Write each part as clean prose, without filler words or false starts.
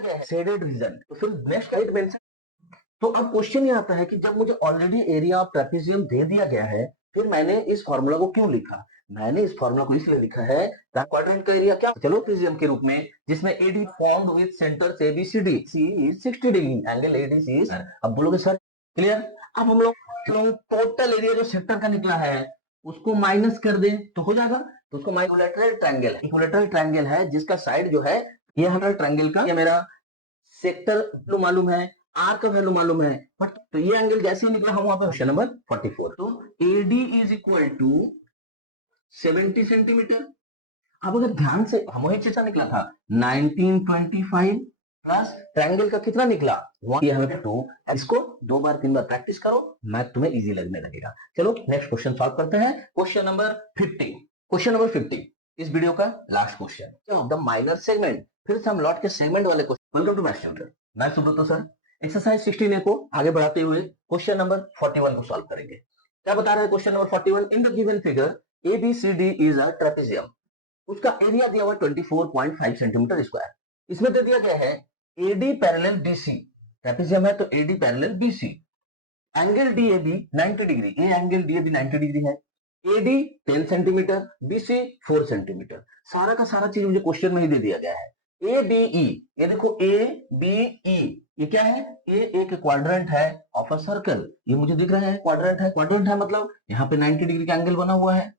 गया है shaded region, तो फिर नेक्स्ट हाइट मेंशन। तो अब क्वेश्चन ये आता है कि जब मुझे ऑलरेडी एरिया ऑफ ट्रेपेजियम दे दिया गया है, फिर मैंने इस फॉर्मूला को क्यों लिखा? मैंने इस फॉर्मूला को इसलिए लिखा है ताकि क्वाड्रेंट का एरिया क्या चलो ट्रेपेजियम के रूप में, जिसमें AD formed with centres ABCD, C is 60 degree, angle ADC is. अब बोलोगे सर क्लियर? अब हम लोग टोटल एरिया जो सेक्टर का निकला है उसको माइनस कर दें तो हो जाएगा। तो उसको इक्विलैटरल ट्रायंगल है, इक्विलैटरल ट्रायंगल है जिसका साइड जो है ये हमारा ट्रायंगल का, ये मेरा सेक्टर वैल्यू मालूम है, आर का वैल्यू मालूम है, बट तो ये एंगल जैसे ही निकला हम वहां पे क्वेश्चन नंबर 44, तो AD is equal to 70 centimetre. अब अगर ध्यान से हम वही चीज निकला था 1925 प्लस ट्रायंगल का कितना निकला, ये हमें 2। इसको 2 बार 3 बार प्रैक्टिस करो, मैथ तुम्हें इजी लगने लगेगा। चलो नेक्स्ट क्वेश्चन सॉल्व करते हैं, क्वेश्चन नंबर 50। क्वेश्चन नंबर 50 इस वीडियो का last question, the minor segment. फिर से हम लौट के सेगमेंट वाले question. Welcome to math tutor, मैं सुब्रत सर। एक्सरसाइज 16 को आगे बढ़ाते हुए क्वेश्चन नंबर 41 को सॉल्व करेंगे। क्या बता रहा है question number 41? In the given figure ABCD is a trapezium, उसका एरिया दिया हुआ 24.5 सेंटीमीटर स्क्वायर। इसमें दे दिया गया है AD पैरेलल BC, ट्रेपेजियम है तो AD parallel BC, angle DAB 90 degree, ये एंगल DAB 90 डिग्री है, AD 10 सेंटीमीटर, BC 4 सेंटीमीटर। सारा का सारा चीज मुझे क्वेश्चन में ही दे दिया गया है। ABE, ये देखो ABE, ये क्या है? ये एक क्वाड्रेंट है ऑफ अ सर्कल, ये मुझे दिख रहा है क्वाड्रेंट है, क्वाड्रेंट है मतलब यहाँ पे 90 डिग्री का एंगल बना हुआ है।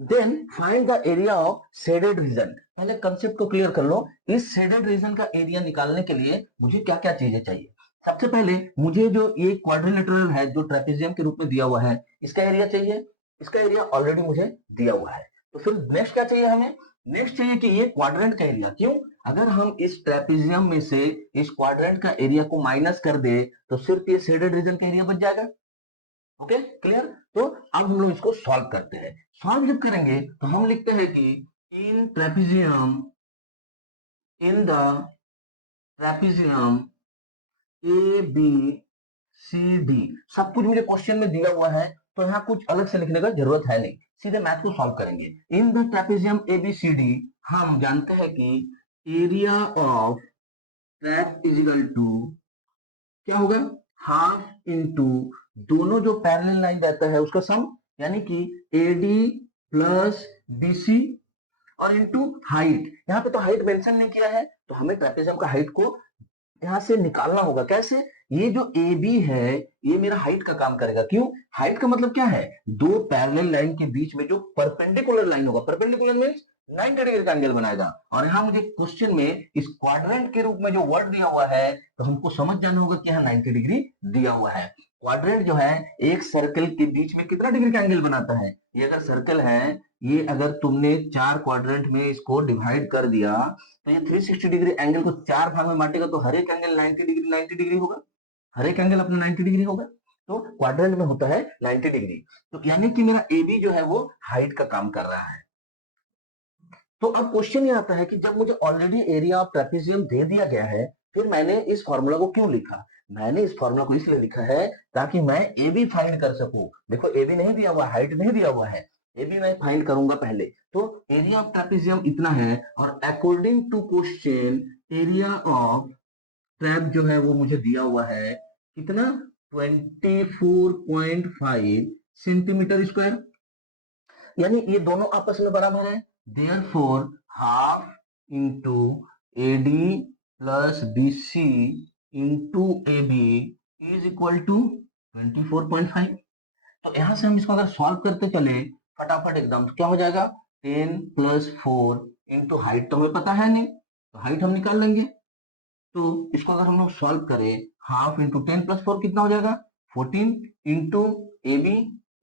Then find the area of shaded region. पहले कंसेप्ट को क्लियर कर लो, इस शेडेड रीजन का एरिया निकालने के लिए मुझे क्या क्या चीजें चाहिए। सबसे पहले मुझे जो ये क्वाड्रिलेटरल है जो ट्रेपेजियम के रूप में दिया हुआ है, इसका एरिया चाहिए। इसका एरिया ऑलरेडी मुझे दिया हुआ है, तो फिर नेक्स्ट क्या चाहिए हमें? नेक्स्ट चाहिए कि ये क्वाड्रेंट का एरिया। क्यों? अगर हम इस ट्रेपेजियम में से इस क्वाड्रेंट का एरिया को माइनस कर दे तो सिर्फ ये शेडेड रीजन का एरिया बच जाएगा। Okay clear? तो अब हम लोग इसको सॉल्व करते हैं। सॉल्व जब करेंगे तो हम लिखते हैं कि in trapezium, in the trapezium A B C D, सब कुछ मुझे क्वेश्चन में दिया हुआ है तो यहाँ कुछ अलग से लिखने का जरूरत है नहीं, सीधे मैथ को सॉल्व करेंगे। In the trapezium A B C D हम जानते हैं कि area of trap is equal to क्या होगा? हाफ इंटू दोनों जो पैरेलल लाइन रहता है उसका सम, यानी कि AD प्लस BC और इंटू हाइट। यहाँ पे तो हाइट मेंशन नहीं किया है तो हमें ट्रेपेजियम का हाइट को यहाँ से निकालना होगा। कैसे? ये जो AB है ये मेरा हाइट का काम करेगा। क्यों? हाइट का मतलब क्या है? दो पैरेलल लाइन के बीच में जो परपेंडिकुलर लाइन होगा, परपेंडिकुलर मींस 90 डिग्री का एंगल बनाएगा। और यहाँ मुझे क्वेश्चन में इस क्वाड्रेंट के रूप में जो वर्ड दिया हुआ है तो हमको समझ जाना होगा कि यहाँ 90 डिग्री दिया हुआ है। क्वाड्रेंट जो है एक सर्कल के बीच में कितना डिग्री का एंगल बनाता है? ये अगर सर्कल है, ये अगर तुमने 4 क्वाड्रेंट में इसको डिवाइड कर दिया तो ये 360 डिग्री एंगल को 4 भाग में बांटेगा तो हर एक एंगल 90 डिग्री होगा, हर एक एंगल अपना 90 डिग्री होगा। तो क्वाड्रेंट में होता है 90 डिग्री, तो यानी कि मेरा AB जो है वो हाइट का काम कर रहा है। तो अब क्वेश्चन ये आता है कि जब मुझे ऑलरेडी एरिया ऑफ ट्रेपेजियम दे दिया गया है, फिर मैंने इस फॉर्मूला को क्यों लिखा? मैंने इस फॉर्मूला को इसलिए लिखा है ताकि मैं AB फाइंड कर सकूं। देखो AB नहीं दिया हुआ, हाइट नहीं दिया हुआ है, AB मैं फाइंड करूंगा पहले। तो एरिया ऑफ ट्रेपेजियम इतना है और according to question area of trap जो है वो मुझे दिया हुआ है कितना? 24.5 सेंटीमीटर स्क्वायर, यानी ये दोनों आपस में बराबर है। Therefore half into AD plus BC into AB is equal to 24.5। तो यहां से हम इसको अगर सॉल्व करते चले फटाफट एकदम तो क्या हो जाएगा? 10 प्लस 4 इंटू हाइट तो हमें पता है नहीं तो हाइट हम निकाल लेंगे। तो इसको अगर हम लोग सॉल्व करें हाफ इंटू 10 प्लस 4 कितना हो जाएगा? 14 into AB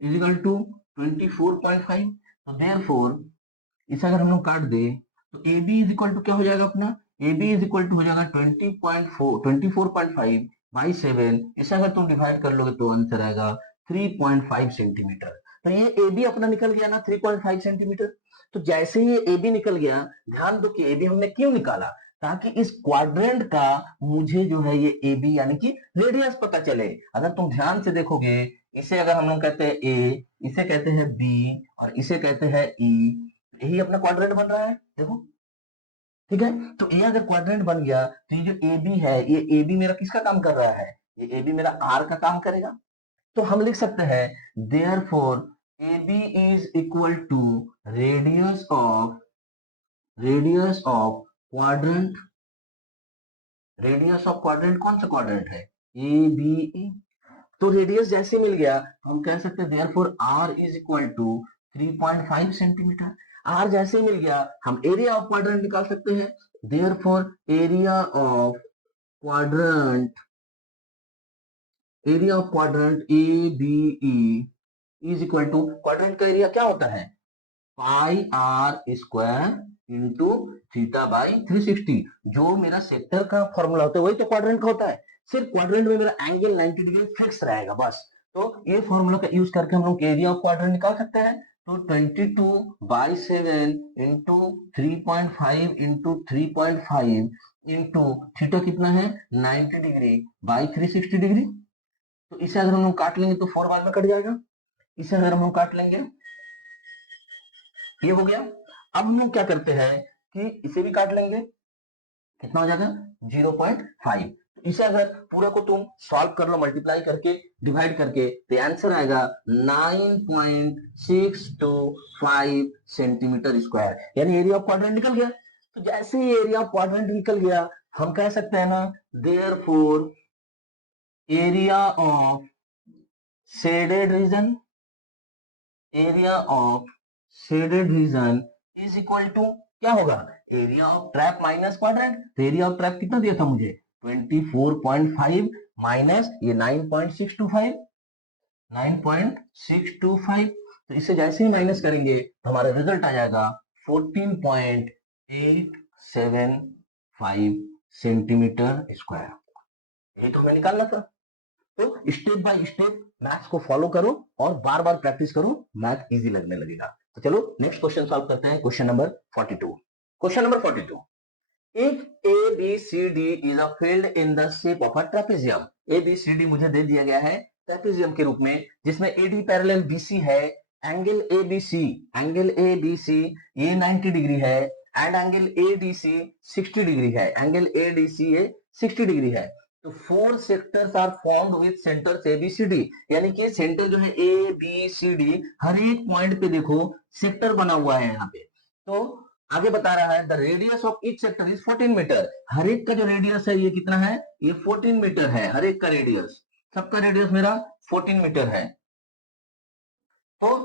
is equal to 24.5। तो देयरफॉर इसे अगर हम लोग काट दे तो AB इज इक्वल टू क्या हो जाएगा अपना? AB इज इक्वल टू हो जाएगा 24.5 बाई 7। इसे अगर तुम डिवाइड कर लोगे तो आंसर आएगा 3.5 सेंटीमीटर। तो ये AB अपना निकल गया ना 3.5 सेंटीमीटर। तो जैसे ही ये AB निकल गया, ध्यान दो कि AB हमने क्यों निकाला? ताकि इस क्वाड्रेंट का मुझे जो है ये AB यानी कि रेडियस पता चले। अगर तुम ध्यान से देखोगे, इसे अगर हम लोग कहते हैं A, इसे कहते हैं B और इसे कहते हैं E, यही अपना क्वाड्रेंट बन रहा है। देखो ठीक है, तो ये अगर क्वाड्रेंट बन गया तो ये जो ए बी है, ये ए बी मेरा किसका काम कर रहा है, ये ए बी मेरा आर का काम करेगा। तो हम लिख सकते हैं therefore A B is equal to radius of quadrant. Radius of quadrant कौन सा क्वाड्रेंट है, ए बी ई। तो रेडियस जैसे मिल गया तो हम कह सकते हैं therefore R is equal to 3.5 centimetre. R जैसे मिल गया हम एरिया ऑफ क्वाड्रेंट निकाल सकते हैं, therefore area of quadrant A B E is equal to, quadrant का एरिया क्या होता है, pi are square into theta by 360। जो मेरा सेक्टर का फॉर्मूला होता है वही तो क्वाड्रेंट का होता है, सिर्फ क्वाड्रेंट में मेरा एंगल 90 डिग्री फिक्स रहेगा बस। तो ये फॉर्मूला का यूज करके हम लोग एरिया ऑफ क्वाड्रेंट निकाल सकते हैं। तो 22/7 इंटू 3.5 इंटू 3.5 इंटू थीटा कितना है 90 डिग्री बाई 360 डिग्री। तो इसे अगर हम लोग काट लेंगे तो 4 बार में कट जाएगा। इसे अगर हम लोग काट लेंगे, ये हो गया। अब हम लोग क्या करते हैं कि इसे भी काट लेंगे, कितना हो जाएगा 0.5। तो इसे अगर पूरा को तुम सॉल्व कर लो मल्टीप्लाई करके डिवाइड करके तो आंसर आएगा 9.625 सेंटीमीटर स्क्वायर, यानी एरिया ऑफ क्वाड्रेंट निकल गया। तो जैसे ही एरिया ऑफ क्वाड्रेंट निकल गया हम कह सकते हैं ना therefore area of shaded region, area of shaded region is equal to क्या होगा, area of trap minus quadrant. तो एरिया ऑफ ट्रैप कितना दिया था मुझे 24.5 माइनस ये 9.625, 9.625। तो इसे जैसे ही माइनस करेंगे तो हमारा रिजल्ट आ जाएगा 14.875 सेंटीमीटर स्क्वायर। ये तो हमें निकालना था। तो स्टेप बाय स्टेप मैथ्स को फॉलो करो और बार बार प्रैक्टिस करो, मैथ इजी लगने लगेगा। तो चलो नेक्स्ट क्वेश्चन सॉल्व करते हैं, question number 42। Question number 42, if A B C D is a field in the shape of a trapezium. A B C D मुझे दे दिया गया है ट्रेपेजियम के रूप में, जिसमें A D parallel B C है, एंगल ए बी सी ये 90 डिग्री है and angle A D C 60 degree है, एंगल ए डी सी ये 60 डिग्री है। तो 4 sectors are formed with centres A B C D, यानी कि सेंटर जो है ए बी सी डी हर एक पॉइंट पे देखो सेक्टर बना हुआ है यहाँ पे। तो आगे बता रहा है the radius of each sector is 14 metre. हर एक का जो रेडियस है ये कितना है, ये 14 मीटर है, हर एक का रेडियस, सबका रेडियस मेरा 14 मीटर है। तो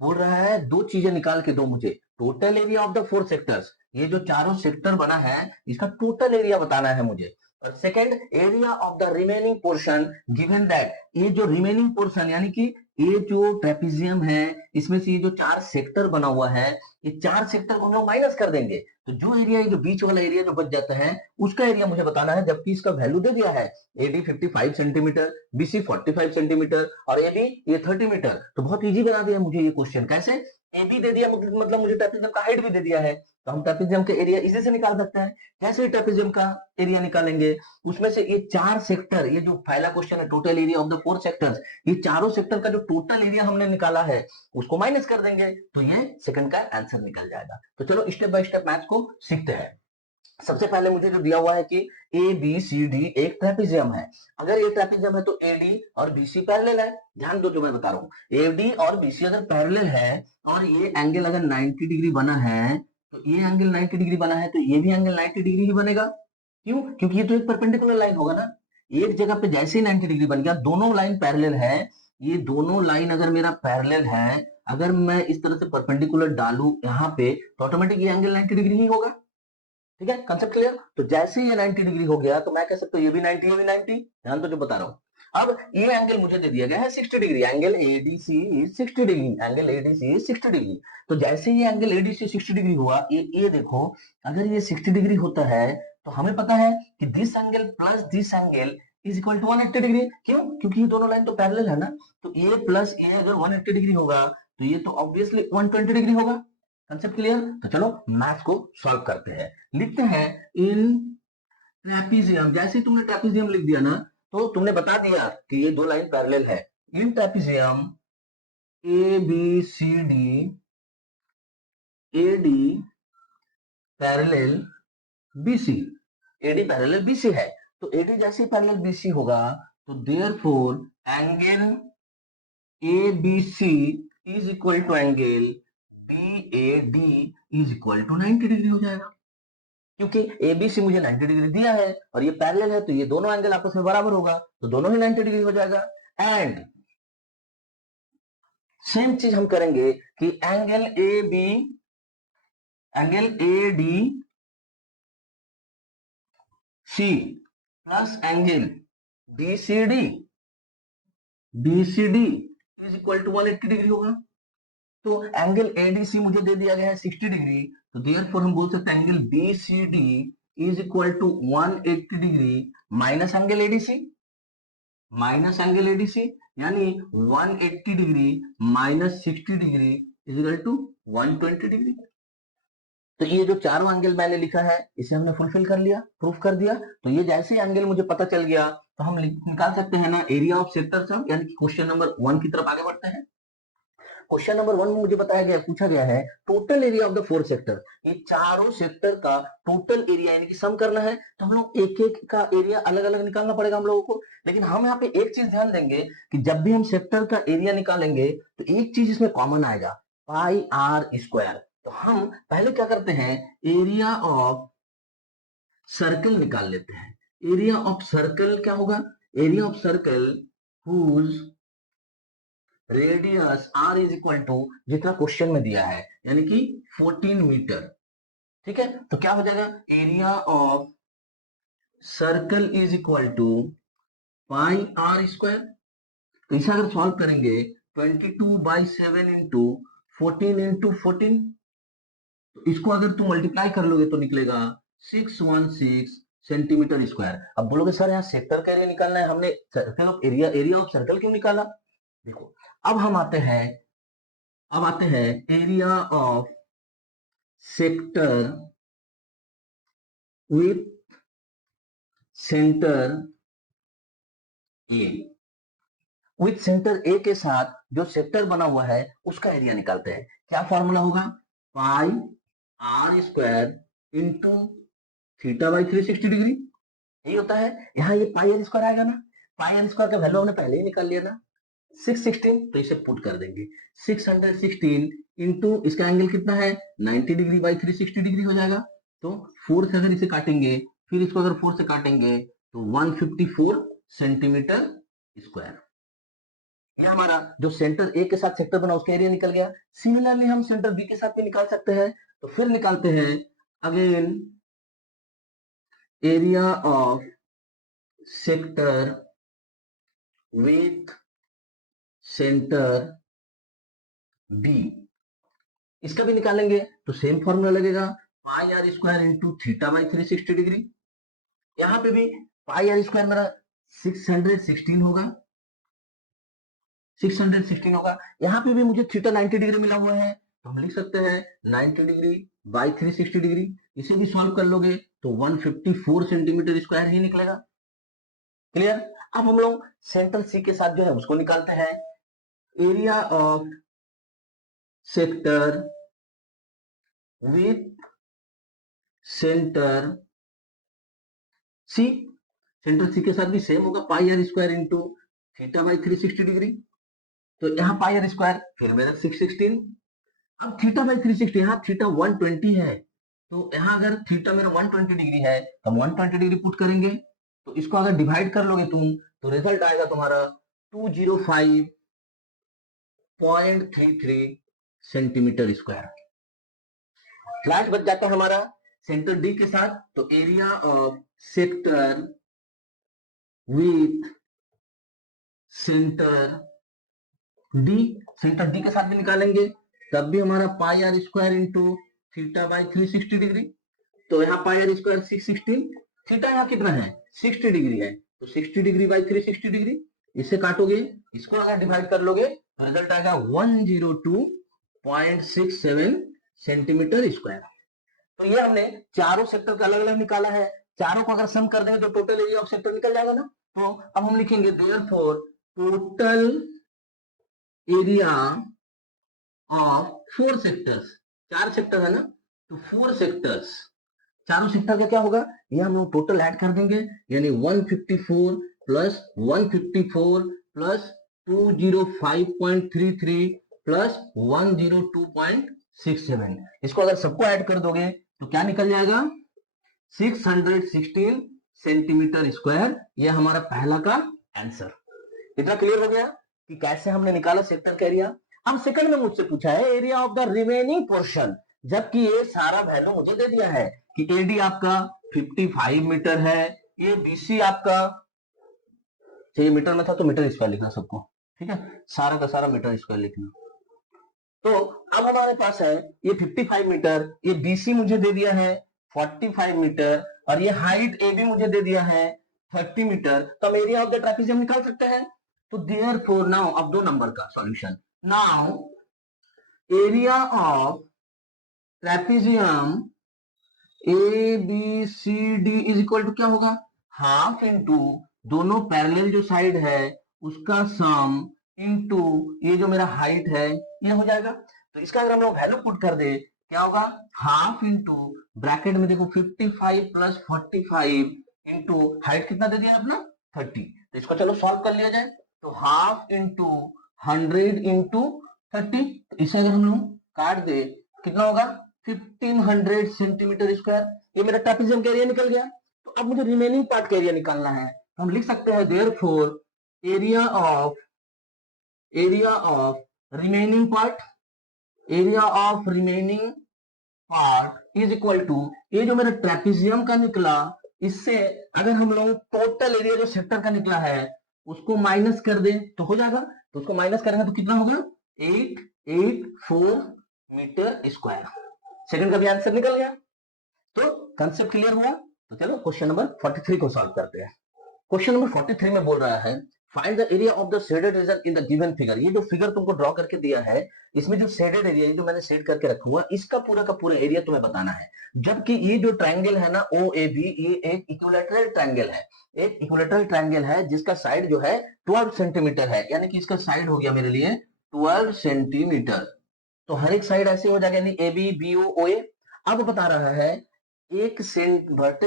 बोल रहा है दो चीजें निकाल के दो मुझे, total area of the 4 sectors, ये जो चारों सेक्टर बना है इसका टोटल एरिया बताना है मुझे। और second area of the remaining portion given that, ये जो रिमेनिंग पोर्शन यानी कि ये जो ट्रेपेजियम है इसमें से ये जो 4 सेक्टर बना हुआ है, ये 4 सेक्टर को हम लोग माइनस कर देंगे तो जो एरिया, जो बीच वाला एरिया जो बच जाता है उसका एरिया मुझे बताना है, जबकि इसका वैल्यू दे दिया है एडी 55 सेंटीमीटर, बीसी 45 सेंटीमीटर और एबी ये 30 मीटर। तो बहुत इजी बना दिया मुझे ये क्वेश्चन, कैसे, एबी दे दिया मतलब मुझे ट्रेपेजियम का हाइट भी दे दिया है, तो हम ट्रेपेजियम का एरिया इजी से निकाल सकते हैं। कैसे ट्रेपेजियम का एरिया निकालेंगे, उसमें से ये 4 सेक्टर, ये जो पहला क्वेश्चन है total area of the 4 sectors, ये चारों सेक्टर का जो टोटल एरिया हमने निकाला है उसको माइनस कर देंगे तो ये सेकंड का आंसर निकल जाएगा। तो चलो स्टेप बाय स्टेप मैथ्स को सीखते हैं। सबसे पहले मुझे जो दिया हुआ है कि ए बी सी डी एक ट्रेपेजियम है, अगर ये ट्रेपेजियम है तो एडी और बीसी पैरेलल है। ध्यान दो जो मैं बता रहा हूँ, एडी और बीसी अगर पैरेलल है और ये एंगल अगर 90 डिग्री बना है, तो ये एंगल 90 डिग्री बना है तो ये भी एंगल 90 डिग्री ही बनेगा। क्यों, क्योंकि ये तो एक परपेंडिकुलर लाइन होगा ना, एक जगह पे जैसे ही 90 डिग्री बन गया, दोनों लाइन पैरेलल है, ये दोनों लाइन अगर मेरा पैरेलल है, अगर मैं इस तरह से परपेंडिकुलर डालू यहाँ पे तो ऑटोमेटिक ये एंगल 90 डिग्री ही होगा। ठीक है, कंसेप्ट क्लियर। तो जैसे ये 90 डिग्री हो गया तो मैं कह सकता हूँ ये भी 90, ये भी 90। ध्यान तो जो बता रहा हूँ। अब ये एंगल मुझे दे दिया गया है 60 degree, angle ADC is 60 degree, angle ADC is 60 degree. तो जैसे ये एंगल एडीसी 60 डिग्री हुआ, ये देखो अगर ये 60 डिग्री होता है तो हमें पता है कि this angle plus this angle is equal to 180 degree. क्यों, क्योंकि ये दोनों लाइन तो पैरेलल है ना, तो ये प्लस ये अगर 180 डिग्री होगा तो ये तो ऑब्वियसली 120 डिग्री होगा। Concept clear. तो चलो मैथ्स को सॉल्व करते हैं, लिखते हैं इन ट्रेपेजियम। जैसे ही तुमने ट्रेपेजियम लिख दिया ना तो तुमने बता दिया कि ये दो लाइन पैरेलल है। In trapezium A B C D, A D parallel BC, AD parallel BC है, तो AD जैसे पैरेलल BC होगा तो therefore angle ABC is equal to angle BAD is equal to 90 degree हो जाएगा, क्योंकि ABC मुझे 90 डिग्री दिया है और ये पैरेलल है, तो ये दोनों एंगल आपस में बराबर होगा, तो दोनों ही 90 डिग्री हो जाएगा। एंड सेम चीज हम करेंगे कि angle ADC plus angle BCD is equal to 180 degree होगा। तो एंगल ADC मुझे दे दिया गया है 60 डिग्री, तो देयरफॉर हम बोल सकते हैं angle BCD is equal to 180 degree minus angle ADC, यानी 180 degree minus 60 degree is equal to 120 degree. तो ये जो चारों एंगल मैंने लिखा है इसे हमने फुलफिल कर लिया, प्रूफ कर दिया। तो ये जैसे एंगल मुझे पता चल गया तो हम निकाल सकते हैं ना एरिया ऑफ सेक्टर से, यानी कि क्वेश्चन नंबर 1 की तरफ आगे बढ़ते हैं। क्वेश्चन नंबर 1 में मुझे बताया गया, पूछा गया है total area of the 4 sector, ये चारों सेक्टर का टोटल एरिया यानी कि सम करना है, तो हम लोग एक एक का एरिया अलग अलग निकालना पड़ेगा हम लोगों को। लेकिन हम यहाँ पे एक चीज ध्यान देंगे कि जब भी हम सेक्टर का एरिया निकालेंगे तो एक चीज इसमें कॉमन आएगा, पाई आर स्क्वायर। तो हम पहले क्या करते हैं, एरिया ऑफ सर्कल निकाल लेते हैं। एरिया ऑफ सर्कल क्या होगा, area of circle whose radius r is equal to जितना क्वेश्चन में दिया है, यानी कि 14 मीटर। ठीक है, तो क्या हो जाएगा, area of circle is equal to pi are square. तो इसे अगर सॉल्व करेंगे 22/7 इंटू 14 तो इसको अगर तुम मल्टीप्लाई कर लोगे तो निकलेगा 616 सेंटीमीटर स्क्वायर। अब बोलोगे सर यहाँ सेक्टर का एरिया निकालना है, हमने circle of area of circle क्यों निकाला। देखो अब हम आते हैं, area of sector with centre A, with centre A के साथ जो सेक्टर बना हुआ है उसका एरिया निकालते हैं। क्या फॉर्मूला होगा, pi are square into theta by 360 degree, यही होता है। यहाँ ये पाई आर स्क्वायर आएगा ना, पाई आर स्क्वायर का वैल्यू हमने पहले ही निकाल लिया ना 616, तो इसे पुट कर देंगे 616 इंटू इसका एंगल कितना है 90 डिग्री बाई 360 डिग्री हो जाएगा। तो 4 से अगर इसे काटेंगे, फिर इसको अगर 4 से काटेंगे तो 154 सेंटीमीटर स्क्वायर। ये हमारा जो सेंटर ए के साथ सेक्टर बना उसका एरिया निकल गया। सिमिलरली हम सेंटर बी के साथ भी निकाल सकते हैं, तो फिर निकालते हैं again area of sector with centre B, इसका भी निकालेंगे तो सेम फॉर्मूला लगेगा, pi are square into theta by 360 degree. यहां पे भी पाई आर स्क्वायर मेरा 616 होगा, 616 होगा। यहाँ पे भी मुझे थीटा 90 डिग्री मिला हुआ है, तो हम लिख सकते हैं 90 डिग्री बाई 360 डिग्री। इसे भी सॉल्व कर लोगे तो 154 सेंटीमीटर स्क्वायर ही निकलेगा। क्लियर। अब हम लोग सेंटर सी के साथ जो है उसको निकालते हैं, area of sector with centre C, centre C के साथ भी सेम होगा, pi are square into theta by 360 degree. तो यहाँ पाई आर स्क्वायर फिर मेरा 616, अब थीटा बाई 360, यहाँ थीटा 120 है, तो यहाँ अगर थीटा मेरा 120 डिग्री है तो हम 120 डिग्री पुट करेंगे, तो इसको अगर डिवाइड कर लोगे तुम तो रिजल्ट आएगा तुम्हारा 205.33 सेंटीमीटर स्क्वायर। लास्ट बच जाता है हमारा सेंटर डी के साथ, तो area of sector with centre D, centre D के साथ भी निकालेंगे तब भी हमारा pi are square into theta by 360 degree. तो यहाँ पाई आर स्क्वायर 616, थीटा यहाँ कितना है 60 डिग्री है, तो 60 डिग्री बाई 360 डिग्री, इसे काटोगे, इसको अगर डिवाइड कर लोगे तो रिजल्ट आएगा 102.67 सेंटीमीटर स्क्वायर। तो ये हमने चारों सेक्टर का अलग अलग निकाला है, चारों को अगर सम कर देंगे तो टोटल एरिया ऑफ सेक्टर निकल जाएगा ना। तो अब हम लिखेंगे therefore total area of 4 sectors, 4 sector है ना, तो 4 सेक्टर्स चारों सेक्टर का क्या होगा, ये हम लोग टोटल ऐड कर देंगे, यानी 154 प्लस 154 प्लस 205.33 प्लस 102.67, इसको अगर सबको ऐड कर दोगे तो क्या निकल जाएगा, 616 सेंटीमीटर स्क्वायर। ये हमारा पहला का आंसर। इतना क्लियर हो गया कि कैसे हमने निकाला सेक्टर का एरिया। अब सेकंड में मुझसे पूछा है area of the remaining portion, जबकि ये सारा वैल्यू मुझे दे दिया है कि एडी आपका 55 मीटर है, ये बीसी आपका, चाहिए मीटर में था तो मीटर स्क्वायर लिखना सबको, ठीक है, सारा का सारा मीटर स्क्वायर लिखना। तो अब हमारे पास है ये 55 मीटर, ये बीसी मुझे दे दिया है 45 मीटर, और ये हाइट ए भी मुझे दे दिया है 30 मीटर। तो हम एरिया ऑफ द ट्रापेजियम निकाल सकते हैं। तो देयरफॉर नाउ, अब 2 नंबर का solution, now area of trapezium A B C D is equal to क्या होगा, हाफ इंटू दोनों पैरेलल जो साइड है उसका सम इंटू ये जो मेरा हाइट है ये हो जाएगा। तो इसका अगर हम लोग वैल्यू पुट कर दे क्या होगा, हाफ इंटू ब्रैकेट में देखो 55 प्लस 45 इंटू हाइट कितना दे दिया अपना 30। तो इसको चलो सॉल्व कर लिया जाए। तो हाफ इंटू 100 इंटू 30, तो इसे अगर हम लोग काट दे कितना होगा 1500 सेंटीमीटर स्क्वायर। ये मेरा ट्रेपेजियम का एरिया निकल गया। तो अब मुझे रिमेनिंग पार्ट का एरिया निकालना है। तो हम लिख सकते हैं therefore area of remaining part, area of remaining part is equal to, ये जो मेरा ट्रेपेजियम का निकला इससे अगर हम लोग टोटल एरिया जो सेक्टर का निकला है उसको माइनस कर दें तो हो जाएगा। तो उसको माइनस करेंगे तो कितना होगा 884 मीटर स्क्वायर। सेकंड का भी आंसर निकल गया। तो कंसेप्ट क्लियर हुआ। तो चलो क्वेश्चन नंबर 43 को सॉल्व करते हैं। क्वेश्चन नंबर 43 में बोल रहा है find the area of the shaded region in the given figure. ये जो फिगर तुमको ड्रॉ करके दिया है इसमें जो शेडेड एरिया जो मैंने शेड करके रखा हुआ इसका पूरा का पूरा एरिया तुम्हें बताना है। जबकि ये जो ट्रायंगल है ना ओ ए बी, ये एक इक्विलैटरल ट्रायंगल है, एक इक्विलैटरल ट्रायंगल है जिसका साइड जो है 12 सेंटीमीटर है, यानी कि इसका साइड हो गया मेरे लिए 12 सेंटीमीटर। तो हर एक साइड ऐसे हो जाएगा, यानी ए बी बी ओ ए। अब बता रहा है एक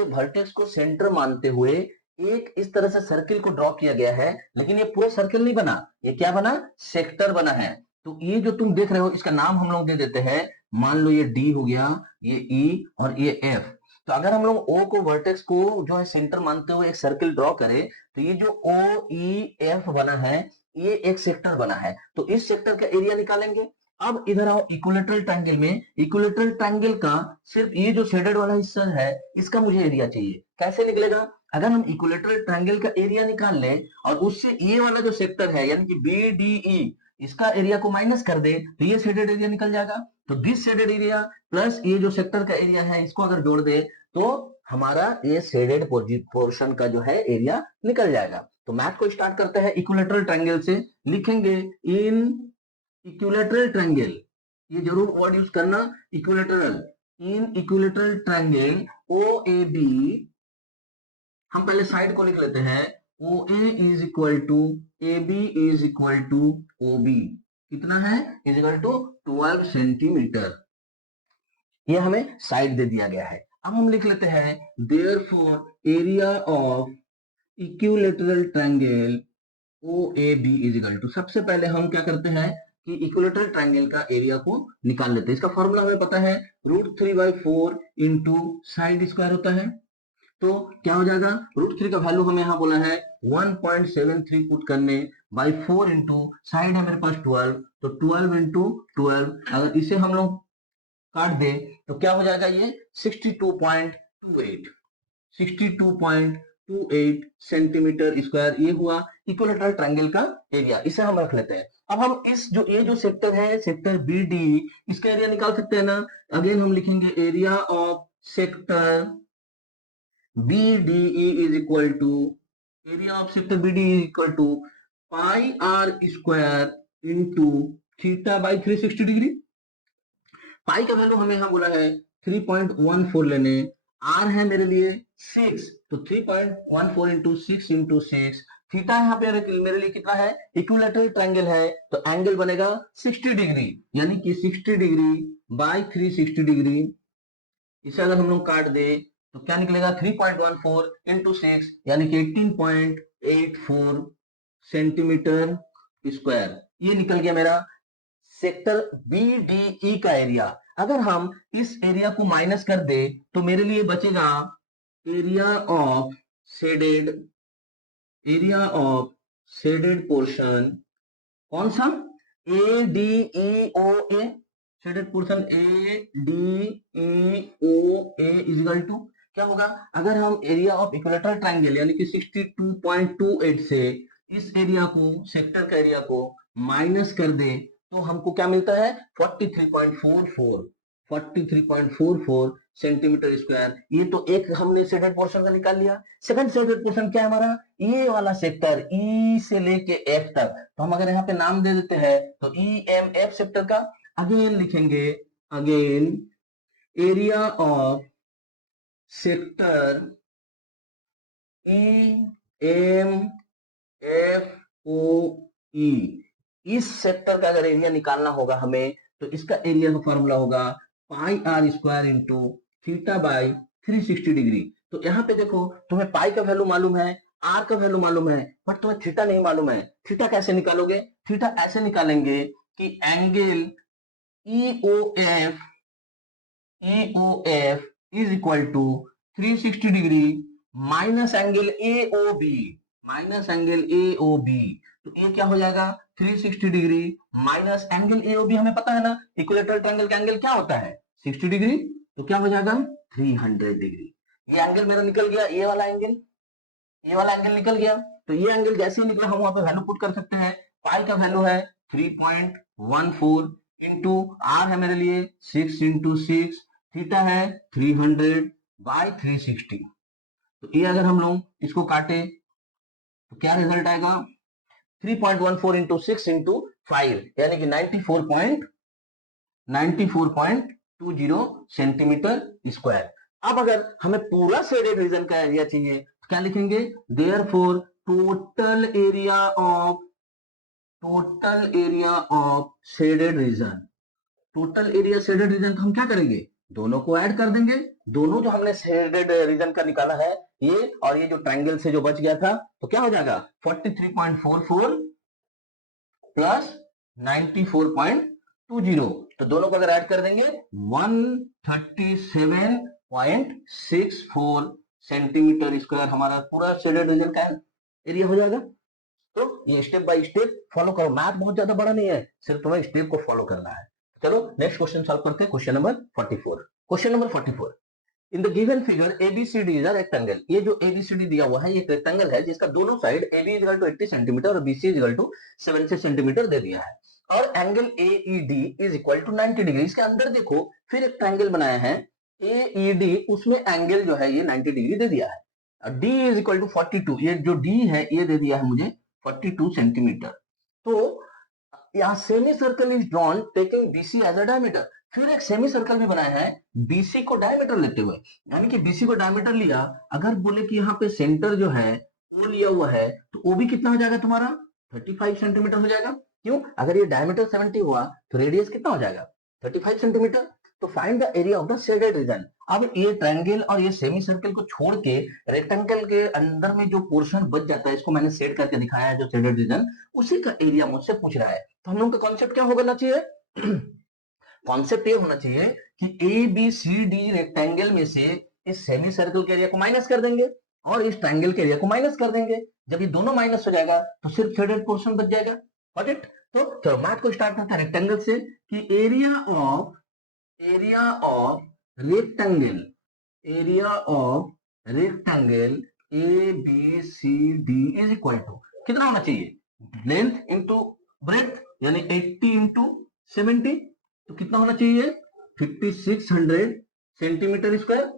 वर्टेक्स को सेंटर मानते हुए एक इस तरह से सर्किल को ड्रॉ किया गया है, लेकिन ये पूरा सर्किल नहीं बना, ये क्या बना, सेक्टर बना है। तो ये जो तुम देख रहे हो इसका नाम हम लोग दे देते हैं, मान लो ये डी हो गया, ये ई और ये एफ। तो अगर हम लोग ओ को वर्टेक्स को जो है सेंटर मानते हुए एक सर्किल ड्रॉ करें तो ये जो ओ ई एफ बना है ये एक सेक्टर बना है। तो इस सेक्टर का एरिया निकालेंगे। अब इधर आओ इक्विलैटरल ट्रायंगल में, इक्विलैटरल ट्रायंगल का सिर्फ ये जो शेडेड वाला हिस्सा है इसका मुझे एरिया चाहिए। कैसे निकलेगा, अगर हम इक्विलैटरल ट्रायंगल का एरिया निकाल ले और उससे ये वाला जो सेक्टर है यानी कि बी डी ई इसका एरिया को माइनस कर दे तो ये शेडेड एरिया निकल जाएगा। तो दिस शेडेड एरिया प्लस ये जो सेक्टर का एरिया है इसको अगर जोड़ दे तो हमारा ये शेडेड पोर्शन का जो है एरिया निकल जाएगा। तो मैथ को स्टार्ट करते हैं इक्विलैटरल ट्रायंगल से। लिखेंगे इन इक्विलैटरल ट्रायंगल, ये जरूर वर्ड यूज करना equilateral, in equilateral triangle O A B, हम पहले साइड को लिख लेते हैं O A is equal to A B is equal to O B, कितना है इज इक्वल टू 12 सेंटीमीटर। ये हमें साइड दे दिया गया है। अब हम लिख लेते हैं therefore area of equilateral triangle O A B is equal to, सबसे पहले हम क्या करते हैं कि इक्विलैटरल ट्रायंगल का एरिया को निकाल लेते हैं। इसका फॉर्मूला हमें पता है √3/4 इंटू साइड स्क्वायर होता है। तो क्या हो जाएगा, √3 का वैल्यू हमें यहाँ बोला है 1.73 पुट करने बाई 4 इंटू साइड है मेरे पास 12, तो 12 इंटू 12 अगर इसे हम लोग काट दे तो क्या हो जाएगा ये 62.28 सेंटीमीटर स्क्वायर। ये हुआ इक्विलैटरल ट्रायंगल का एरिया, इसे हम रख लेते हैं। अब हम इस जो ये जो सेक्टर है सेक्टर बी डी इसका एरिया निकाल सकते हैं ना। अगेन हम लिखेंगे area of sector B D E is equal to, area of sector B D is equal to pi are square into theta by 360 degree. Pi का value हमें यहां बोला है 3.14 लेने, आर है मेरे लिए 6, तो 3.14 इंटू 6 इंटू 6, थीटा यहाँ पे मेरे लिए कितना है, इक्विलैटरल ट्रायंगल है तो एंगल बनेगा 60 डिग्री, यानी कि 60 डिग्री बाई 360 डिग्री इसे अगर हम लोग काट दे तो क्या निकलेगा 3.14 इंटू 6 यानी कि 18.84 सेंटीमीटर स्क्वायर। ये निकल गया मेरा सेक्टर BDE का एरिया। अगर हम इस एरिया को माइनस कर दे तो मेरे लिए बचेगा area of shaded, area of shaded portion, कौन सा, ADEOA, shaded portion ADEOA is equal to क्या होगा, अगर हम एरिया ऑफ इक्विलेटरल ट्रायंगल यानी कि 62.28 से इस एरिया को, सेक्टर का एरिया को माइनस कर दे तो हमको क्या मिलता है 43.44 सेंटीमीटर स्क्वायर। ये तो एक हमने शेडेड पोर्शन का निकाल लिया। सेकंड शेडेड पोर्शन क्या है हमारा, ये वाला सेक्टर ई से लेके एफ तक। तो हम अगर यहाँ पे नाम दे देते हैं तो EMF सेक्टर का अगेन लिखेंगे, again area of sector EMFOE, इस सेक्टर का अगर एरिया निकालना होगा हमें तो इसका एरिया का फॉर्मूला होगा pi are square into theta by 360 degree. तो यहाँ पे देखो तुम्हें पाई का वैल्यू मालूम है, आर का वैल्यू मालूम है, बट तुम्हें थीटा नहीं मालूम है। थीटा कैसे निकालोगे, थीटा ऐसे निकालेंगे कि angle EOF is equal to 360 degree minus angle AOB, minus angle AOB। तो ये क्या हो जाएगा 360 डिग्री माइनस एंगल AOB, हमें पता है ना इक्विलेटरल ट्रायंगल का एंगल क्या होता है 60 डिग्री, तो क्या हो जाएगा 300 डिग्री। ये एंगल मेरा निकल गया, ये वाला एंगल, ये वाला एंगल निकल गया। तो ये एंगल जैसे ही निकला हम वहां पे वैल्यू पुट कर सकते हैं। पाई का वैल्यू है 3.14 इंटू आर है मेरे लिए 6 इंटू 6, थीटा है 300 बाई 360। तो ये अगर हम लोग इसको काटे तो क्या रिजल्ट आएगा 3.14 इंटू 6 इंटू 5 यानी कि 94.20 सेंटीमीटर स्क्वायर। अब अगर हमें पूरा शेडेड रीजन का एरिया चाहिए तो क्या लिखेंगे, therefore total area of shaded reason, total area shaded region. तो हम क्या करेंगे, दोनों को ऐड कर देंगे, दोनों जो हमने शेडेड रीजन का निकाला है ये और ये जो ट्रायंगल से जो बच गया था, तो क्या हो जाएगा 43.44 प्लस 94.20। तो दोनों को अगर ऐड कर देंगे 137.64 सेंटीमीटर स्क्वायर हमारा पूरा शेडेड रीजन का एरिया हो जाएगा। तो ये स्टेप बाय स्टेप फॉलो करो, मैथ बहुत ज्यादा बड़ा नहीं है, सिर्फ तुम्हें स्टेप को फॉलो करना है। चलो नेक्स्ट क्वेश्चन सॉल्व करते हैं, question number 44। Question number 44, in the given figure ABCD is a rectangle. ये जो ABCD दिया हुआ है ये एक रेक्टेंगल है जिसका दोनों side AB equal to 80 centimetre और BC इक्वल टू 70 सेंटीमीटर दे दिया है और angle AED is equal to 90 degree. इसके अंदर देखो फिर एक ट्रायंगल बनाया है AED, उसमें एंगल जो है ये 90 डिग्री दे दिया है। D इज इक्वल टू 42, ये जो D है ये दे दिया है मुझे 42 सेंटीमीटर। तो यहाँ semi circle is drawn taking BC as a diameter. फिर एक सेमी सर्कल भी बनाया है BC को डायमीटर लेते हुए, यानी कि BC को डायमीटर लिया, अगर बोले कि यहाँ पे सेंटर जो है वो लिया हुआ है तो वो भी कितना हो जाएगा तुम्हारा 35 सेंटीमीटर हो जाएगा। क्यों, अगर ये डायमीटर 70 हुआ तो रेडियस कितना हो जाएगा 35 सेंटीमीटर। तो find the area of the shaded region. अब ये ट्रायंगल और ये सेमी सर्कल को छोड़ के रेक्टेंगल के अंदर में जो पोर्शन बच जाता है इसको मैंने शेड करके दिखाया है, जो शेडेड रीजन उसी का एरिया मुझसे पूछ रहा है। तो हम लोग का कॉन्सेप्ट क्या होना चाहिए कॉन्सेप्ट ये होना चाहिए कि ABCD रेक्टेंगल में से इस सेमी सर्कल के एरिया को माइनस कर देंगे और इस ट्रायंगल के एरिया को माइनस कर देंगे। जब ये दोनों माइनस हो जाएगा तो सिर्फ शेडेड पोर्शन बच जाएगा। Got it. तो चलो मैथ को स्टार्ट करते हैं रेक्टेंगल से कि area of rectangle ABCD is equal to कितना होना चाहिए, लेंथ इंटू ब्रेथ यानी 80 इंटू 70, तो कितना होना चाहिए 5600 सेंटीमीटर स्क्वायर।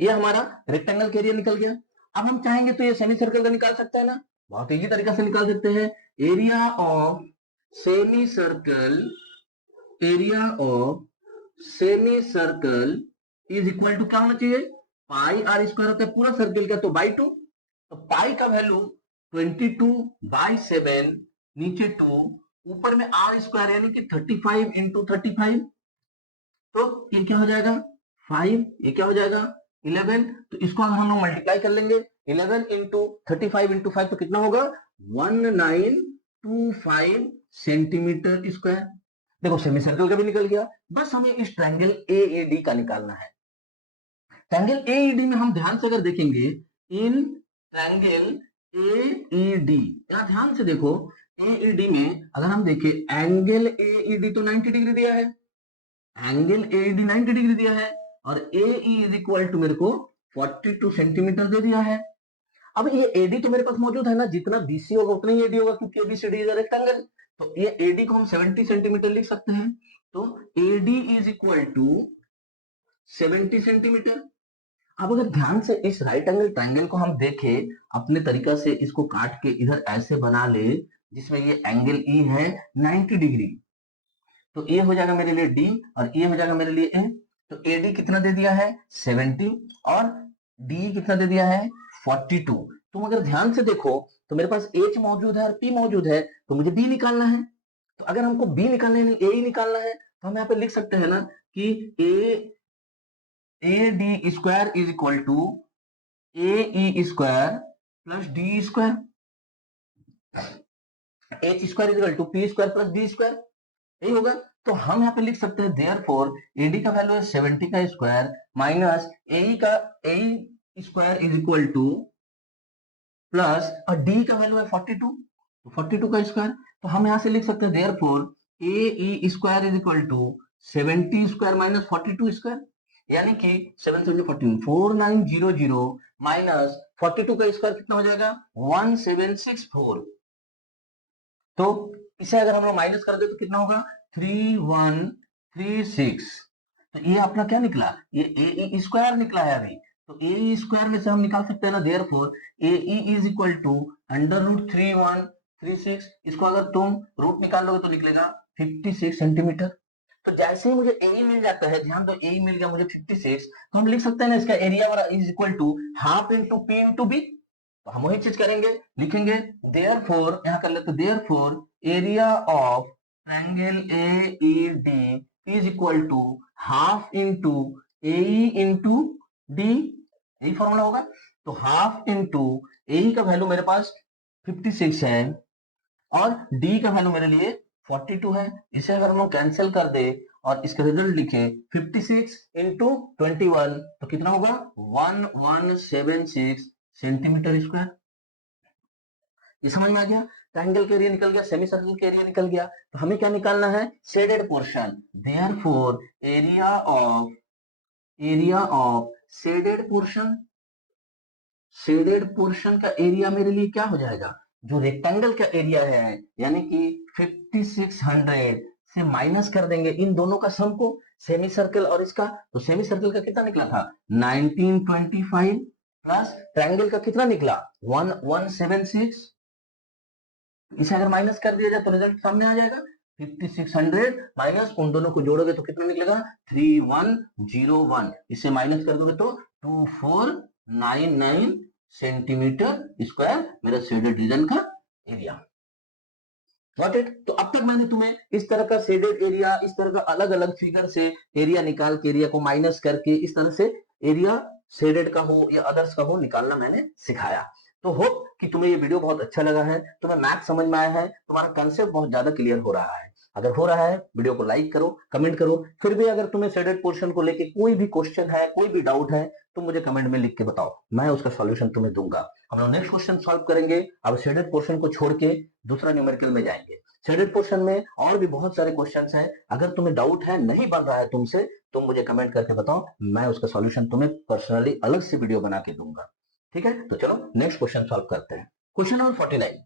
ये हमारा रेक्टेंगल का एरिया निकल गया। अब हम चाहेंगे तो ये सेमी सर्कल का निकाल सकते हैं ना, बहुत इजी तरीका से निकाल सकते हैं। Area of semi circle is equal to क्या होना चाहिए, पाई आर स्क्वायर होता है पूरा सर्कल का तो बाई 2। तो पाई का वैल्यू 22/7, नीचे 2, ऊपर में आर स्क्वायर यानी कि 35 इंटू 35, तो ये क्या हो जाएगा 5, ये क्या हो जाएगा 11। तो इसको अगर हम लोग मल्टीप्लाई कर लेंगे 11 इंटू 35 इंटू 5 तो कितना होगा 1925 सेंटीमीटर स्क्वायर। देखो सेमी सर्कल का भी निकल गया। बस हमें इस ट्रायंगल एएडी का निकालना है। ट्रायंगल एईडी में हम ध्यान से अगर देखेंगे, इन ट्रायंगल एईडी, यहां ध्यान से देखो, एईडी में अगर हम देखें एंगल एईडी तो 90 डिग्री दिया है, एंगल एईडी 90 डिग्री दिया है, और एई इज इक्वल टू मेरे को 42 सेंटीमीटर दे दिया है। अब ये एडी तो मेरे पास मौजूद है ना, जितना बीसी होगा उतना ही एडी होगा, क्योंकि एबीसीडी इज रेक्टेंगल। तो ये एडी को हम 70 सेंटीमीटर लिख सकते हैं। तो AD is equal to 70 centimetre. अब अगर ध्यान से इस राइट एंगल ट्रायंगल को हम देखें, अपने तरीका से इसको काट के इधर ऐसे बना ले जिसमें ये एंगल ई है 90 डिग्री, तो ये हो जाएगा मेरे लिए डी और ये हो जाएगा मेरे लिए ए। तो एडी कितना दे दिया है 70 और डी कितना दे दिया है 42। तुम अगर ध्यान से देखो तो मेरे पास एच मौजूद है और पी मौजूद है, तो मुझे बी निकालना है। तो अगर हमको बी निकालना है, ए ही निकालना है, तो हम यहाँ पे लिख सकते हैं ना कि A D square is equal to A E square plus D square, H square is equal to P square plus D square, यही होगा। तो हम यहाँ पे लिख सकते हैं देयरफॉर एडी का वैल्यू है 70 का स्क्वायर माइनस एई का A E square is equal to plus और डी का वैल्यू है 42, तो 42 का स्क्वायर। तो हम यहाँ से लिख सकते हैं therefore AE square is equal to 70 square minus 42 square, यानी कि 7 7 14 4900 माइनस 42 का स्क्वायर कितना हो जाएगा 1764। तो इसे अगर हम लोग माइनस कर दे तो कितना होगा 3136। तो ये अपना क्या निकला, ये ए स्क्वायर निकला है अभी। तो ए स्क्वायर में से हम निकाल सकते हैं ना therefore A is equal to under root 3136। इसको अगर तुम रूट निकाल लोगे तो निकलेगा 56 सेंटीमीटर। तो जैसे ही मुझे ए मिल जाता है, ध्यान दो ए मिल गया मुझे 56, तो हम लिख सकते हैं ना इसका एरिया वाला is equal to half into P into B. तो हम वही चीज करेंगे, लिखेंगे देयरफॉर, यहां कर लेते therefore area of triangle AED is equal to half into AE into D, यही फॉर्मूला होगा। तो हाफ इंटू एई का वैल्यू मेरे पास 56 है और डी का वैल्यू मेरे लिए 42 है। इसे अगर हम कैंसिल कर दे और इसका रिजल्ट लिखे 56 इंटू 21 तो कितना होगा 1176 सेंटीमीटर स्क्वायर। ये समझ में आ गया, ट्रायंगल का एरिया निकल गया, सेमी सर्कल का एरिया निकल गया। तो हमें क्या निकालना है shaded portion. Therefore area of shaded portion, shaded portion का एरिया मेरे लिए क्या हो जाएगा, जो रेक्टेंगल का एरिया है, यानी कि 5600 से माइनस कर देंगे इन दोनों का सम को, सेमी सर्कल और इसका। तो सेमी सर्कल का कितना निकला था 1925 प्लस ट्रायंगल का कितना निकला 1176। इसे अगर माइनस कर दिया जाए तो रिजल्ट सामने आ जाएगा 5600 माइनस उन दोनों को जोड़ोगे तो कितना निकलेगा 3101। इसे माइनस कर दोगे तो 2499 सेंटीमीटर स्क्वायर मेरा शेडेड रीजन का एरिया। Got it. तो अब तक मैंने तुम्हें इस तरह का शेडेड एरिया, इस तरह का अलग अलग फिगर से एरिया निकाल के, एरिया को माइनस करके इस तरह से एरिया शेडेड का हो या अदर्स का हो निकालना मैंने सिखाया। तो होप कि तुम्हें ये वीडियो बहुत अच्छा लगा है, तुम्हें मैथ समझ में आया है, तुम्हारा कंसेप्ट बहुत ज्यादा क्लियर हो रहा है। अगर हो रहा है वीडियो को लाइक करो, कमेंट करो। फिर भी अगर तुम्हें शेडेड पोर्शन को लेके कोई भी क्वेश्चन है, कोई भी डाउट है, तो मुझे कमेंट में लिख के बताओ, मैं उसका सॉल्यूशन तुम्हें दूंगा। हम लोग नेक्स्ट क्वेश्चन सॉल्व करेंगे। अब शेडेड पोर्शन को छोड़ के दूसरा न्यूमेरिकल में जाएंगे। शेडेड पोर्शन में और भी बहुत सारे क्वेश्चंस हैं, अगर तुम्हें डाउट है, नहीं बन रहा है तुमसे, तुम मुझे कमेंट करके बताओ, मैं उसका सॉल्यूशन तुम्हें पर्सनली अलग से वीडियो बना के दूंगा। ठीक है, तो चलो नेक्स्ट क्वेश्चन सॉल्व करते हैं। Question number 49,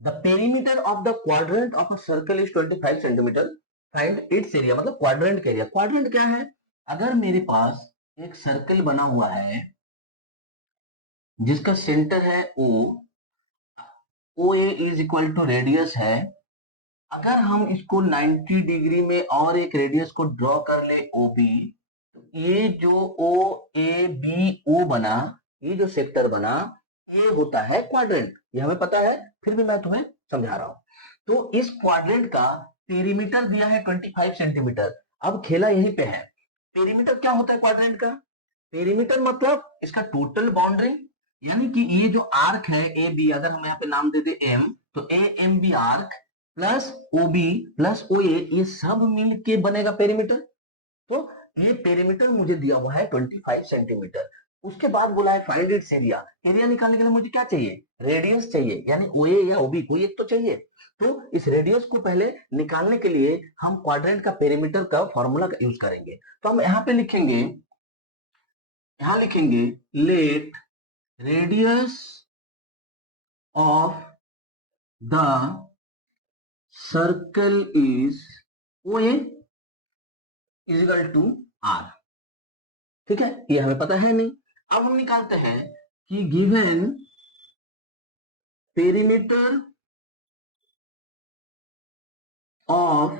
the perimeter of the quadrant of a circle is 25 centimetre, find its area. मतलब क्वाड्रेंट का एरिया। क्वाड्रेंट क्या है, अगर मेरे पास एक सर्कल बना हुआ है जिसका सेंटर है ओ A is equal to radius है, अगर हम इसको 90 डिग्री में और एक रेडियस को ड्रॉ कर ले ओ बी, तो ये जो ओ ए बी ओ बना, ये जो सेक्टर बना, ये होता है क्वाड्रेंट। ये हमें पता है, फिर भी मैं तुम्हें समझा रहा हूं। तो इस क्वाड्रेंट का पेरीमीटर दिया है 25 सेंटीमीटर। अब खेला यहीं पे है, पेरीमीटर क्या होता है क्वाड्रेंट का? पेरीमीटर मतलब इसका टोटल बाउंड्री, यानी कि ये जो आर्क है ए बी, अगर हम यहाँ पे नाम दे दे एम, तो A M B arc plus O B plus O A, ये सब मिलके बनेगा पेरीमीटर। तो ये पेरीमीटर मुझे दिया हुआ है 25 सेंटीमीटर। उसके बाद बोला है फाइंड इट्स एरिया। एरिया निकालने के लिए मुझे क्या चाहिए? रेडियस चाहिए, यानी ओए या ओबी कोई एक तो चाहिए। तो इस रेडियस को पहले निकालने के लिए हम क्वाड्रेंट का पेरीमीटर का फॉर्मूला का यूज करेंगे। तो हम यहाँ पे लिखेंगे, यहां लिखेंगे let radius of the circle is ओए इज इक्वल टू आर। ठीक है, ये हमें पता है नहीं। अब हम निकालते हैं कि given perimeter of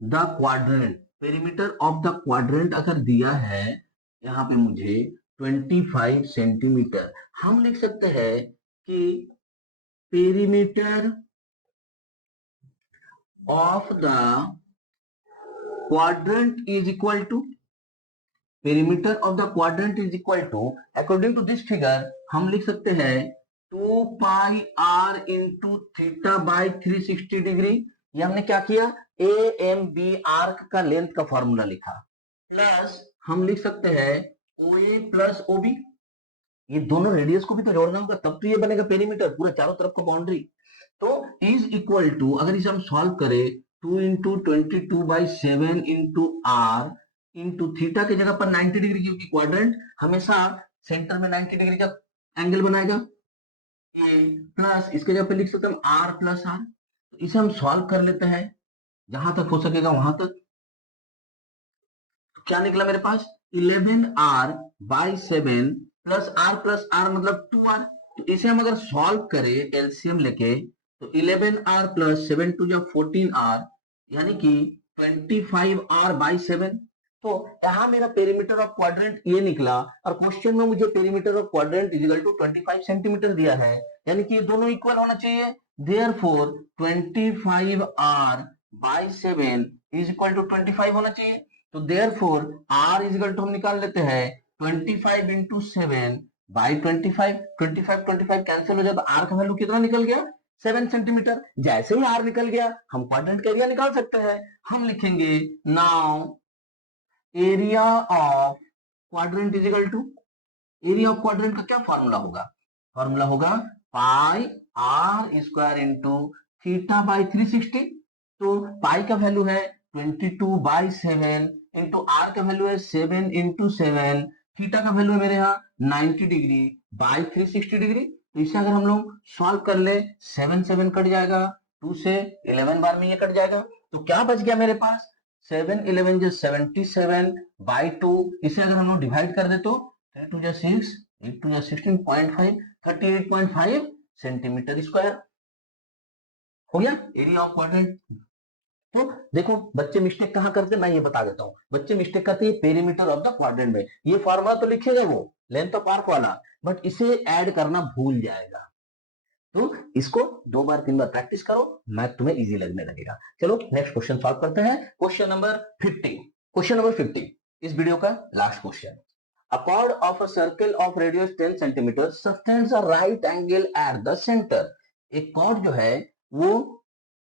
the quadrant, perimeter of the quadrant अगर दिया है यहां पे मुझे 25 सेंटीमीटर, हम लिख सकते हैं कि perimeter of the quadrant is equal to, perimeter of the quadrant is equal to, according to this figure हम लिख सकते हैं 2 pi r into theta by 360 degree. ये हमने क्या किया? ए एम बी आर्क का लेंथ का फॉर्मूला लिखा, प्लस हम लिख सकते हैं ओ ए प्लस ओ बी, ये दोनों रेडियस को भी तो जोड़ना होगा, तब तो ये बनेगा पेरीमीटर पूरा चारों तरफ का बाउंड्री। तो इज इक्वल टू, अगर इसे हम सॉल्व करें, 2 into 22/7 into R into theta की जगह पर 90 डिग्री, क्योंकि क्वाड्रेंट हमेशा सेंटर में 90 डिग्री का एंगल बनाएगा, ये प्लस इसके जगह पे लिख सकते हैं आर प्लस आर। तो इसे हम सॉल्व कर लेते हैं जहां तक हो सकेगा वहां तक। तो क्या निकला मेरे पास? 11r/7 प्लस आर मतलब 2r। तो इसे हम अगर सॉल्व करें एलसीएम लेके, तो 11r प्लस 7 टू या 14r, यानी कि 25r/7। तो यहाँ मेरा पेरीमीटर ऑफ क्वाड्रेंट ये निकला, और क्वेश्चन में मुझे perimeter of quadrant equal to 25 centimetre दिया है, यानी कि ये दोनों इक्वल होना चाहिए। Therefore 25r/7 is equal to 25 होना चाहिए। तो therefore r is equal to हम निकाल लेते हैं 25 इंटू 7 बाई 25, 25 कैंसिल हो जाए तो r का वैल्यू कितना निकल गया? 7 सेंटीमीटर। जैसे ही r निकल गया हम क्वाड्रेंट का एरिया निकाल सकते हैं। हम लिखेंगे now area of quadrant is equal to, area of quadrant का क्या फॉर्मूला होगा? फॉर्मूला होगा pi are square into theta by 360। तो पाई का वैल्यू है 22/7 इंटू आर का वैल्यू है 7 इंटू 7, थीटा का वैल्यू है मेरे यहाँ 90 डिग्री बाई 360 डिग्री। तो इसे अगर हम लोग सॉल्व कर ले, 7 कट जाएगा, 2 से 11 बार में ये कट जाएगा। तो क्या बच गया मेरे पास? 7 11 जो 77/2, इसे अगर हम लोग डिवाइड कर दे तो 3 2 6, 8 2 16.5, 38.5 सेंटीमीटर स्क्वायर हो गया एरिया ऑफ क्वाड्रेंट। तो देखो बच्चे मिस्टेक कहां करते हैं, मैं ये बता देता हूं। बच्चे मिस्टेक करते हैं पेरीमीटर ऑफ द क्वाड्रेंट में, ये फॉर्मूला तो लिखेगा वो लेंथ ऑफ आर्क वाला, बट इसे ऐड करना भूल जाएगा। तो इसको 2 बार 3 बार प्रैक्टिस करो, मैथ तुम्हें इजी लगने लगेगा। चलो नेक्स्ट क्वेश्चन सॉल्व करते हैं। क्वेश्चन नंबर 50, क्वेश्चन नंबर 50 इस वीडियो का last question. A chord of a circle of radius 10 cm sustains a right angle at the center। एक कॉर्ड जो है वो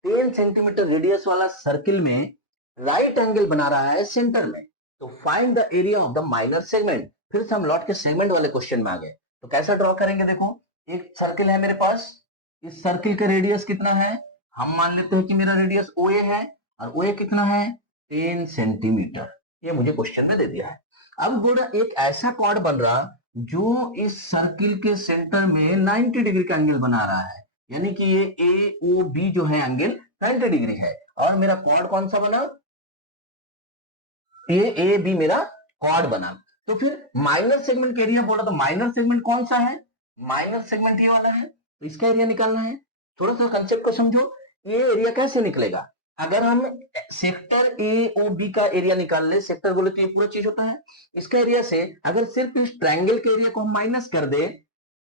10 सेंटीमीटर रेडियस वाला सर्किल में राइट एंगल बना रहा है सेंटर में। तो find the area of the minor segment. फिर से हम लौट के सेगमेंट वाले क्वेश्चन में आ गए। तो कैसा ड्रॉ करेंगे? देखो एक सर्किल है मेरे पास, इस सर्किल का रेडियस कितना है? हम मान लेते हैं कि मेरा रेडियस ओ ए है, और ओ ए कितना है? 10 सेंटीमीटर। ये मुझे क्वेश्चन में दे दिया है। अब बोला एक ऐसा कॉर्ड बन रहा जो इस सर्किल के सेंटर में 90 डिग्री का एंगल बना रहा है, यानी कि ये ए ओ बी जो है एंगल 90 डिग्री है, और मेरा कॉर्ड कौन सा बना? ए बी मेरा कॉर्ड बना। तो फिर माइनर सेगमेंट का एरिया बोला, तो माइनर सेगमेंट कौन सा है? माइनर सेगमेंट ये वाला है, तो इसका एरिया निकालना है। थोड़ा सा कंसेप्ट को समझो, ये एरिया कैसे निकलेगा? अगर हम सेक्टर ए ओ बी का एरिया निकाल ले, सेक्टर बोले तो ये पूरा चीज होता है, इसका एरिया से अगर सिर्फ इस ट्रायंगल के एरिया को हम माइनस कर दे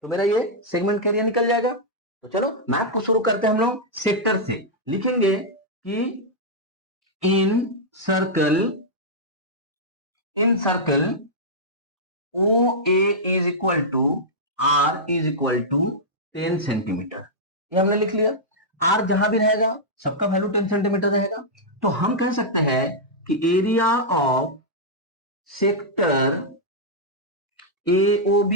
तो मेरा ये सेगमेंट का एरिया निकल जाएगा। तो चलो मैप को शुरू करते हैं हम लोग सेक्टर से। लिखेंगे कि in circle in circle OA is equal to R is equal to 10 centimetre. ये हमने लिख लिया। R जहां भी रहेगा सबका वैल्यू 10 सेंटीमीटर रहेगा। तो हम कह सकते हैं कि area of sector AOB,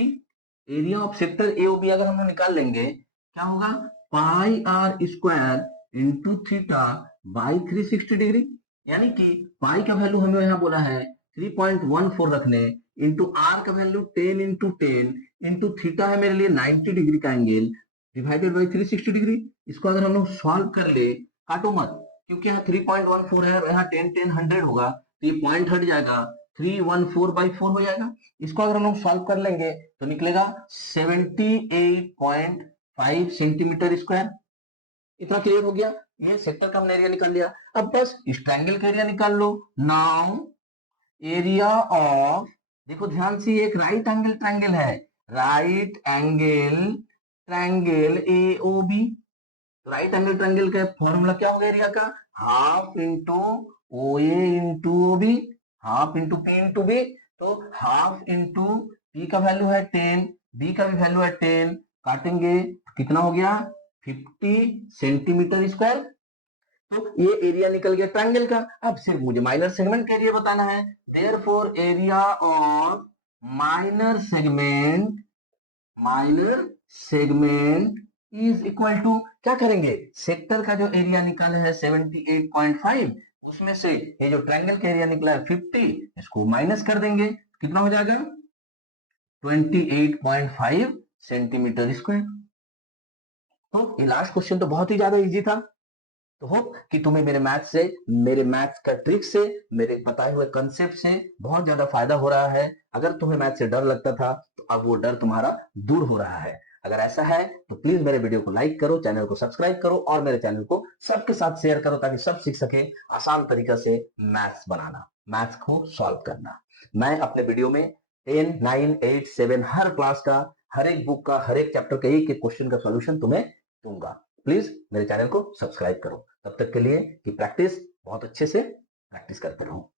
area of sector AOB अगर हम निकाल लेंगे क्या होगा, pi are square into theta by 360 degree. यानी कि पाई का वैल्यू हमें यहाँ बोला है 3.14 रखने, इंटू आर का वैल्यू 10 इंटू 10 इंटू थीटा है मेरे लिए 90 डिग्री का एंगल डिवाइडेड बाई 360 डिग्री। इसको अगर हम लोग सॉल्व कर ले, काटो मत क्योंकि यहाँ 3.14 है, यहाँ 10 10 100 होगा तो ये पॉइंट हट जाएगा, 314/4 हो जाएगा। इसको अगर हम लोग सॉल्व कर लेंगे तो निकलेगा 78.5 सेंटीमीटर स्क्वायर। इतना क्लियर हो गया। ये सेक्टर का हमने एरिया निकाल लिया। अब बस इस ट्रायंगल का एरिया निकाल लो। नाउ एरिया ऑफ, देखो ध्यान से एक राइट एंगल ट्रायंगल है, right angle triangle AOB। Right angle triangle का फॉर्मूला क्या होगा एरिया का, half into OA into OB, half into P into B। तो हाफ इंटू P का वैल्यू है 10, B का भी वैल्यू है 10, काटेंगे कितना हो गया 50 सेंटीमीटर स्क्वायर। तो ये एरिया निकल गया ट्रायंगल का। अब सिर्फ मुझे माइनर सेगमेंट का एरिया बताना है। Therefore area of minor segment is equal to, क्या करेंगे, सेक्टर का जो एरिया निकाला है 78.5, उसमें से ये जो ट्रायंगल का एरिया निकला है 50, इसको माइनस कर देंगे, कितना हो जाएगा 28.5 सेंटीमीटर स्क्वायर। तो ये लास्ट क्वेश्चन तो बहुत ही ज्यादा इजी था। तो होप कि तुम्हें मेरे मैथ्स का ट्रिक से, मेरे बताए हुए कंसेप्ट से बहुत ज्यादा फायदा हो रहा है। अगर तुम्हें मैथ से डर लगता था तो अब वो डर तुम्हारा दूर हो रहा है। अगर ऐसा है तो प्लीज मेरे वीडियो को लाइक करो, चैनल को सब्सक्राइब करो और मेरे चैनल को सबके साथ शेयर करो ताकि सब सीख सके आसान तरीका से मैथ्स बनाना, मैथ्स को सॉल्व करना। मैं अपने वीडियो में 10, 9, 8, 7 हर क्लास का, हर एक बुक का, हर एक चैप्टर का एक एक क्वेश्चन का सॉल्यूशन तुम्हें दूंगा। प्लीज मेरे चैनल को सब्सक्राइब करो। तब तक के लिए कि प्रैक्टिस बहुत अच्छे से प्रैक्टिस करते रहो।